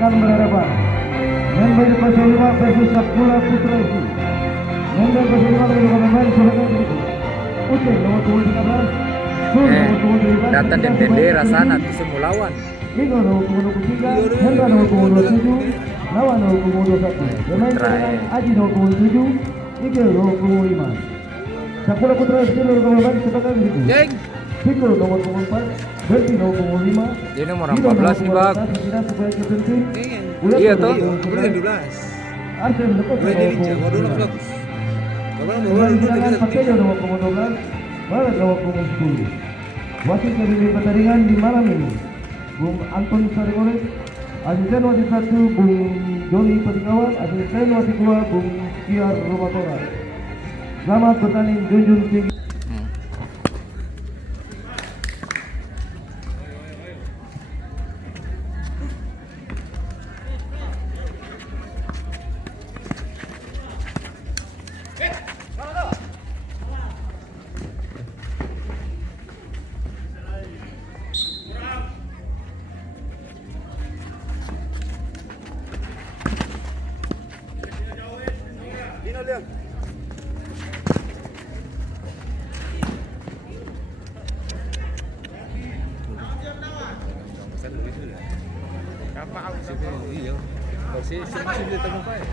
akan berhadapan member Persib 5 versus Sakura Putra FC. Member Persib 5 akan bermain sebagai berikut. Uceng nomor 13, Sur nomor 12, Data dan bendera sana tuh semua lawan. Ligo nomor 23, Hendra nomor 27, Lawan nomor 21. Pemain cadangan Aji nomor 27, Nikel nomor 25. Sakura Putra FC bermain sebagai berikut. Jeng. Piko nomor 24, Berti nomor 25. Dia nomor 14 nih bang. Iya toh. Boleh 12. Arsen Lekot Boleh nomor dilincar, waduh 25. bagus. Kalau mau Pemain waduh cadangan Pakejo nomor 12, Barat nomor 10. Wasit pemimpin pertandingan di malam ini, Bung Anton Sarigorek. Asisten wasit 1 Bung Joni Petikawan. Asisten wasit 2 Bung Kiar Romatora. Selamat bertanding, junjung tinggi. Iya. Masih dia tengah apa ya?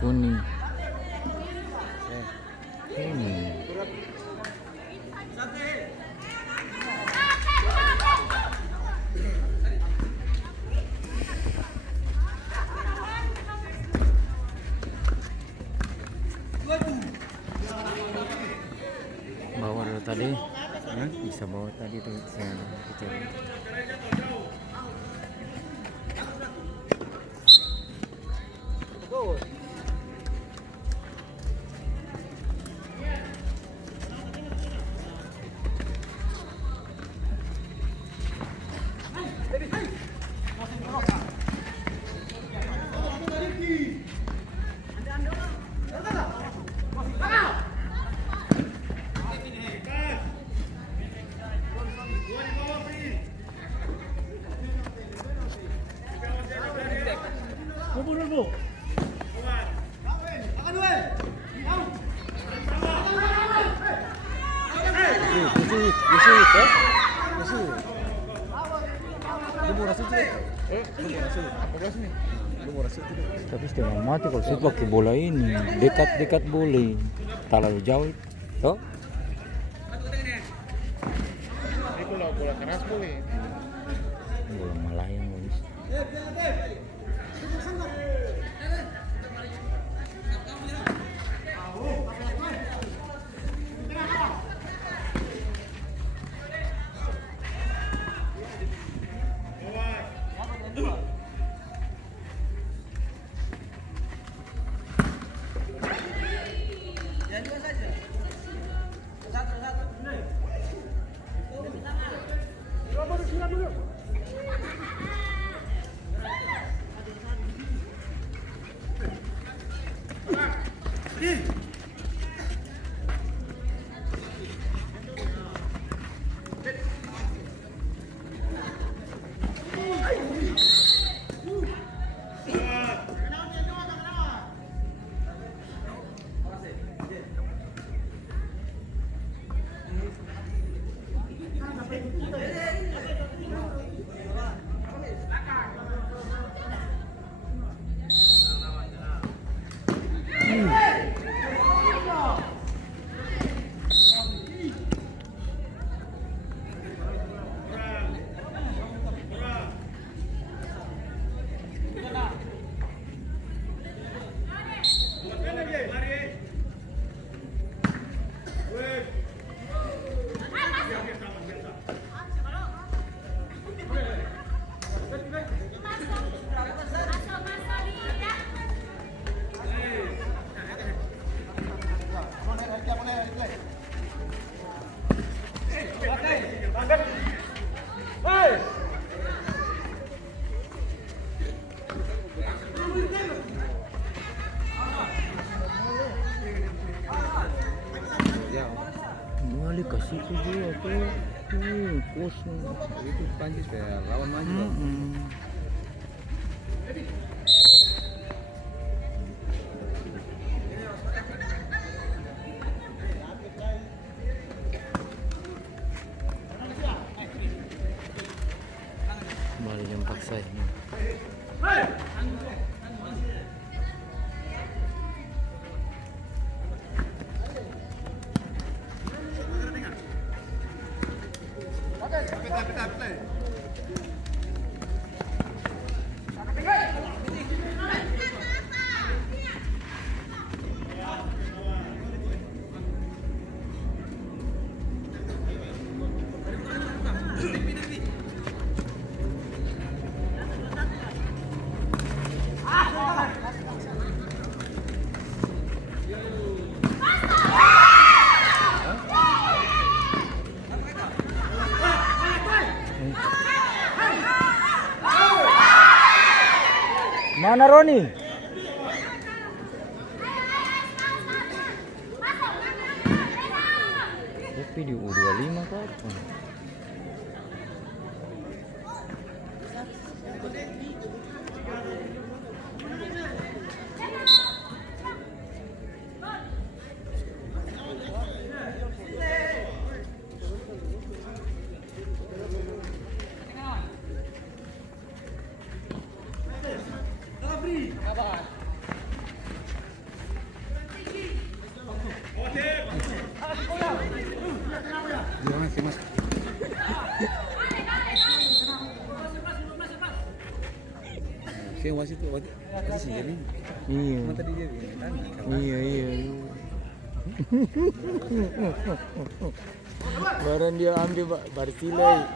Kuning. Ini. Bawa dulu tadi. Bisa bawa tadi tuh saya gitu. Tapi setengah mati kalau saya pakai bola ini dekat-dekat boleh, terlalu jauh toh. Bola keras boleh. Bola melayang guys. ke situ juga tuh. Kosong. Itu pancing supaya lawan maju. Bang. Kembali yang paksa ini. Mana Roni? Tapi di U25 kapan? Mas. Kayak wasit tuh, wasit sih jadi. Iya. Mata dia Iya. Barang dia ambil Barsilai.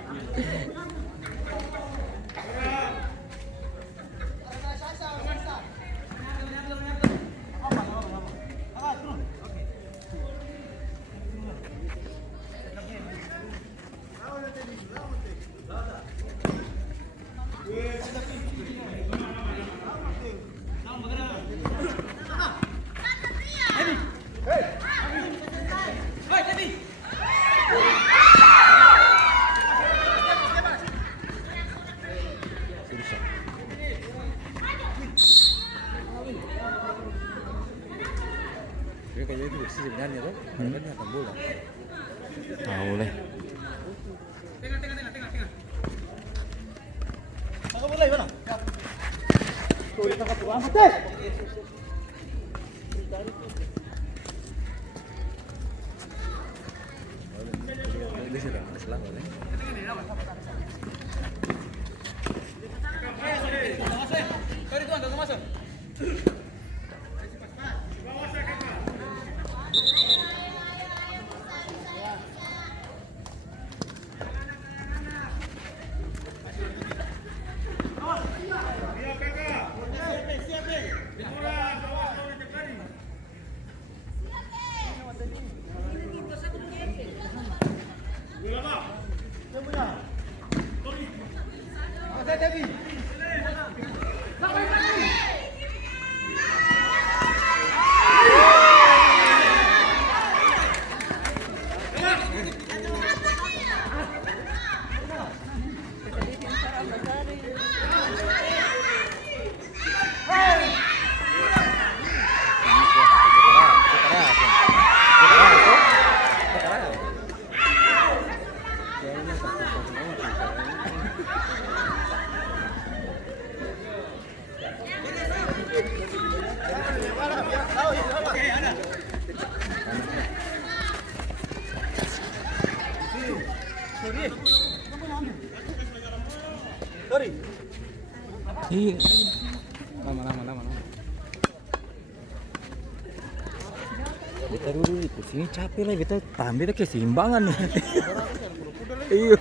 Tapi kayaknya itu bersih sebenarnya tuh, harapannya akan bola. Tahu leh. Dia sudah selalu nih. Iya. Lama. Kita dulu itu sini capek lah, kita tampil keseimbangan nih. Iya.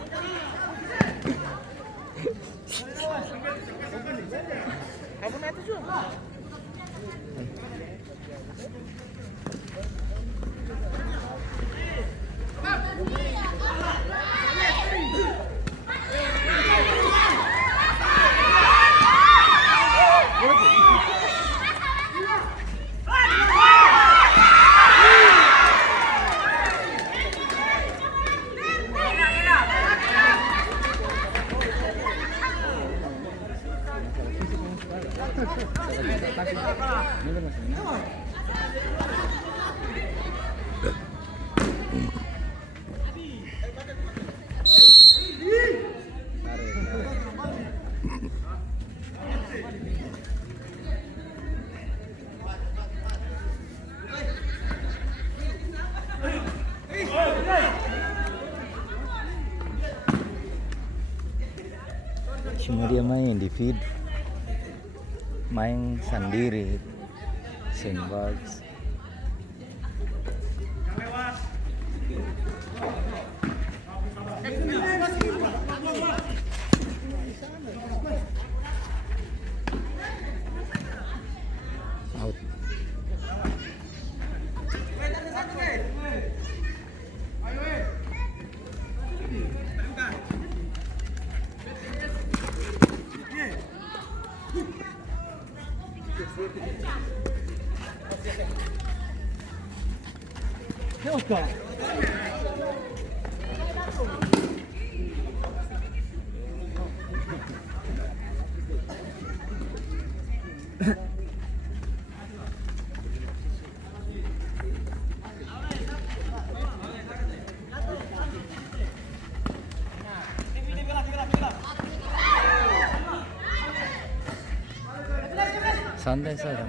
Mas. Cuma dia main di feed, main sendiri, sandbox. Out. Santai saja.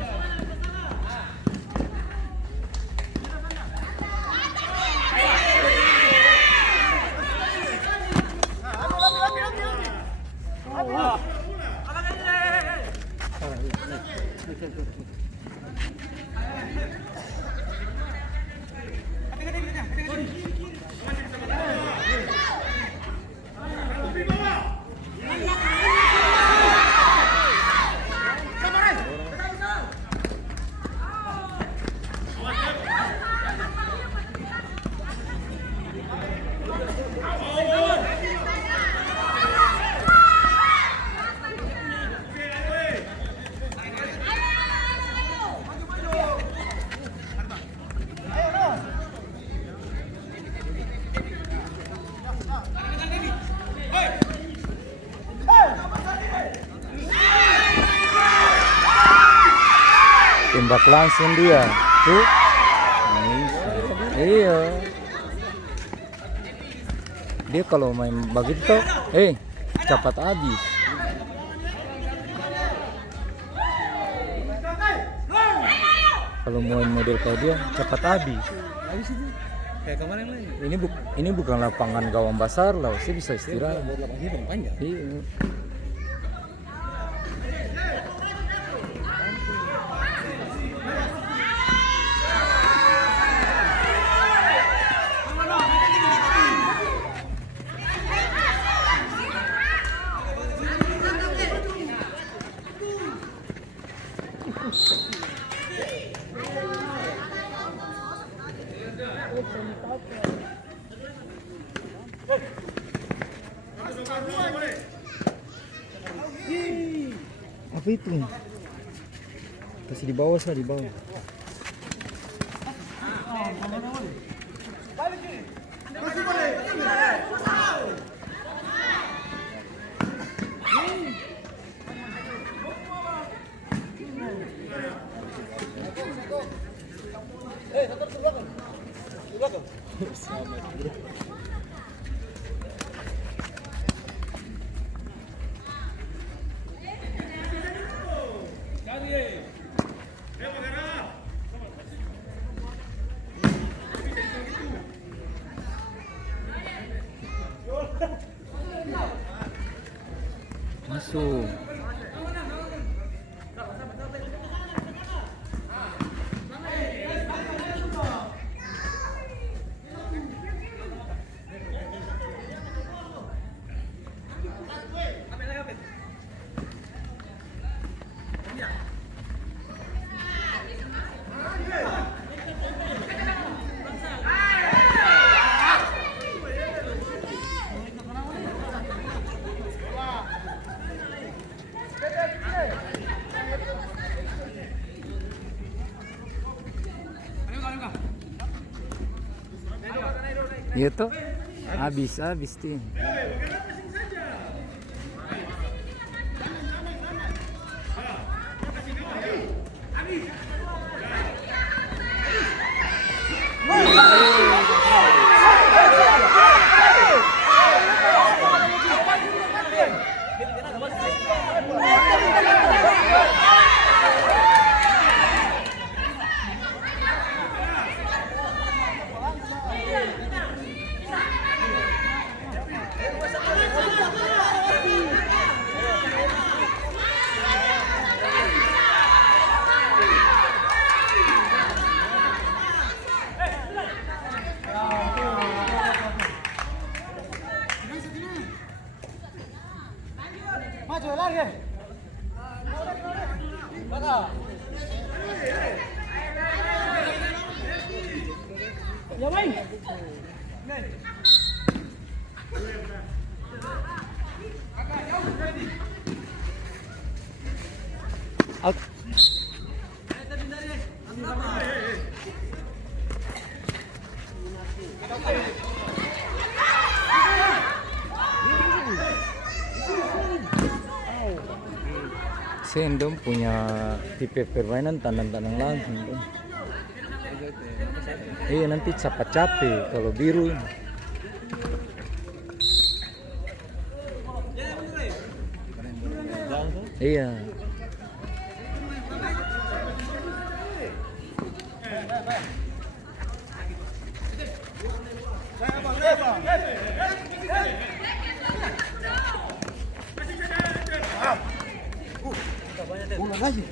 Tembak langsung dia tuh. Iya, dia kalau main begitu cepat habis. Kalau main model kayak dia cepat habis. Habis itu kayak kemarin lagi. Ini bukan lapangan gawang besar lah, saya bisa istirahat. Buat lapangan hitam panjang. Iya. Apa itu? Kasih di bawah sah, di bawah. Masuk. Iya tuh, habis tim. Out. Sendom punya tipe permainan tandang-tandang langsung tuh. Iya nanti capek kalau biru. Iya. Ulang aja.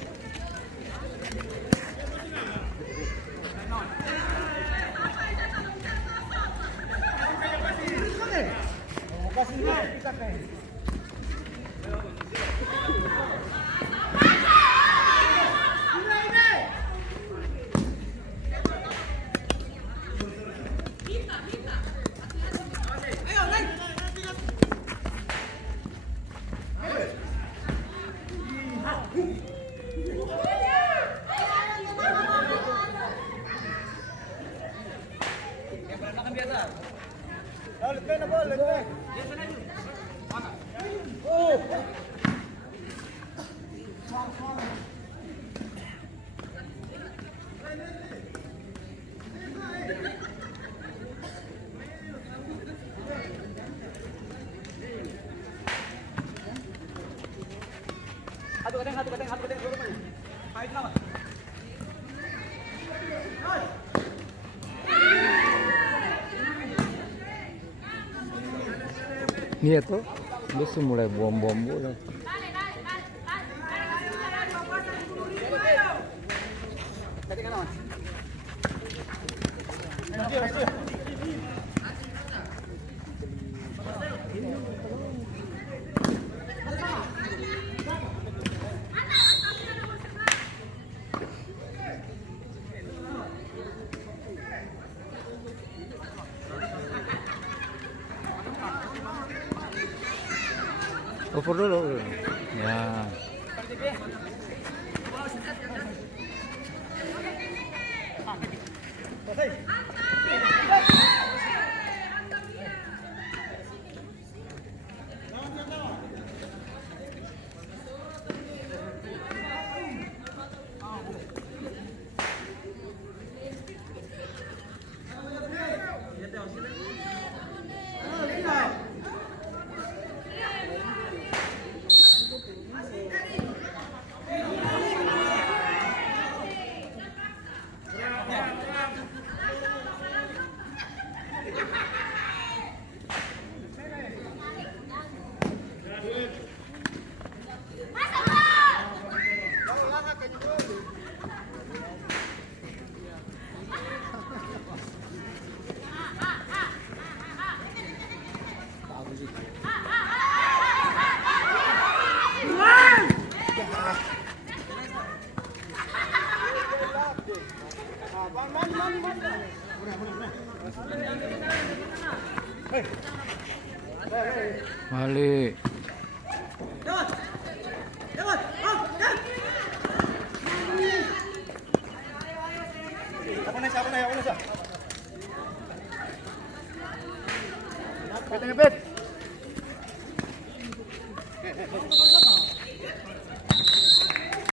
Iya tuh, dia sih mulai bom-bom bola. Over dulu. Ya. Balik. Bet.